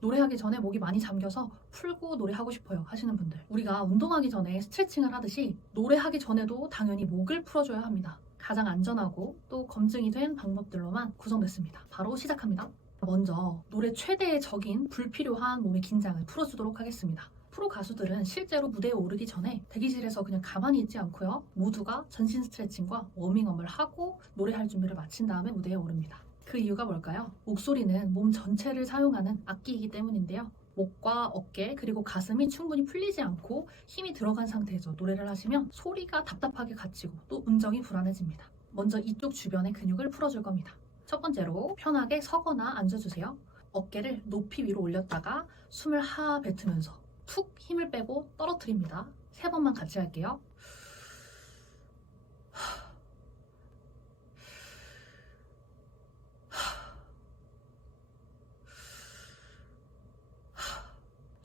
노래하기 전에 목이 많이 잠겨서 풀고 노래하고 싶어요 하시는 분들. 우리가 운동하기 전에 스트레칭을 하듯이 노래하기 전에도 당연히 목을 풀어줘야 합니다. 가장 안전하고 또 검증이 된 방법들로만 구성됐습니다. 바로 시작합니다. 먼저 노래 최대의 적인 불필요한 몸의 긴장을 풀어주도록 하겠습니다. 프로 가수들은 실제로 무대에 오르기 전에 대기실에서 그냥 가만히 있지 않고요. 모두가 전신 스트레칭과 워밍업을 하고 노래할 준비를 마친 다음에 무대에 오릅니다 그 이유가 뭘까요? 목소리는 몸 전체를 사용하는 악기이기 때문인데요. 목과 어깨 그리고 가슴이 충분히 풀리지 않고 힘이 들어간 상태에서 노래를 하시면 소리가 답답하게 갇히고 또 음정이 불안해집니다. 먼저 이쪽 주변의 근육을 풀어줄 겁니다. 첫 번째로 편하게 서거나 앉아주세요. 어깨를 높이 위로 올렸다가 숨을 하 뱉으면서 툭 힘을 빼고 떨어뜨립니다. 세 번만 같이 할게요.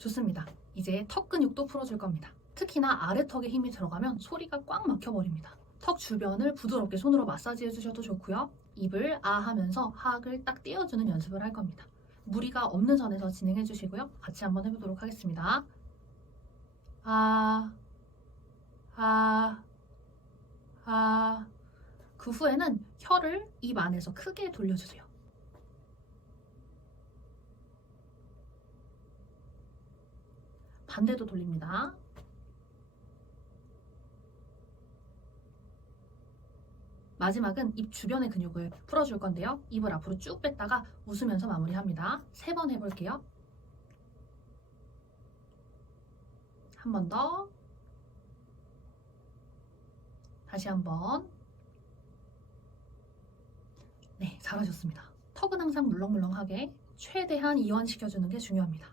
좋습니다. 이제 턱 근육도 풀어줄 겁니다. 특히나 아래턱에 힘이 들어가면 소리가 꽉 막혀버립니다. 턱 주변을 부드럽게 손으로 마사지 해 주셔도 좋고요. 입을 아 하면서 하악을 딱 띄워주는 연습을 할 겁니다. 무리가 없는 선에서 진행해 주시고요. 같이 한번 해보도록 하겠습니다. 아, 아, 아. 그 후에는 혀를 입 안에서 크게 돌려주세요. 반대도 돌립니다. 마지막은 입 주변의 근육을 풀어줄 건데요. 입을 앞으로 쭉 뺐다가 웃으면서 마무리합니다. 세 번 해볼게요. 한 번 더. 다시 한 번. 네, 잘하셨습니다. 턱은 항상 물렁물렁하게 최대한 이완시켜주는 게 중요합니다.